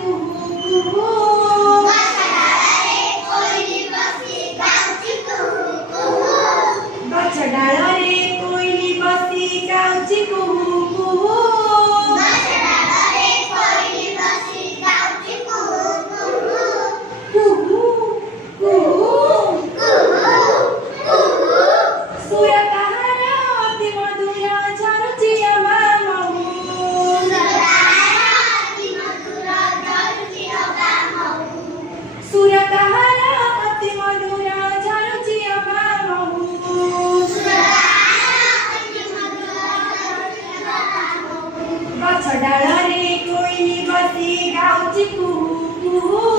कुहू कुहू। गछ डाଳରେ कोइली बसी गाउची कुहू कुहू। कुहू कुहू। सुर काହାର अति मधुर झरुची अबा महू। सुर काହାର अति मधुर झरुची अबा महू। गछ डाଳରେ कोइली बसी गाउची कुहू कुहू।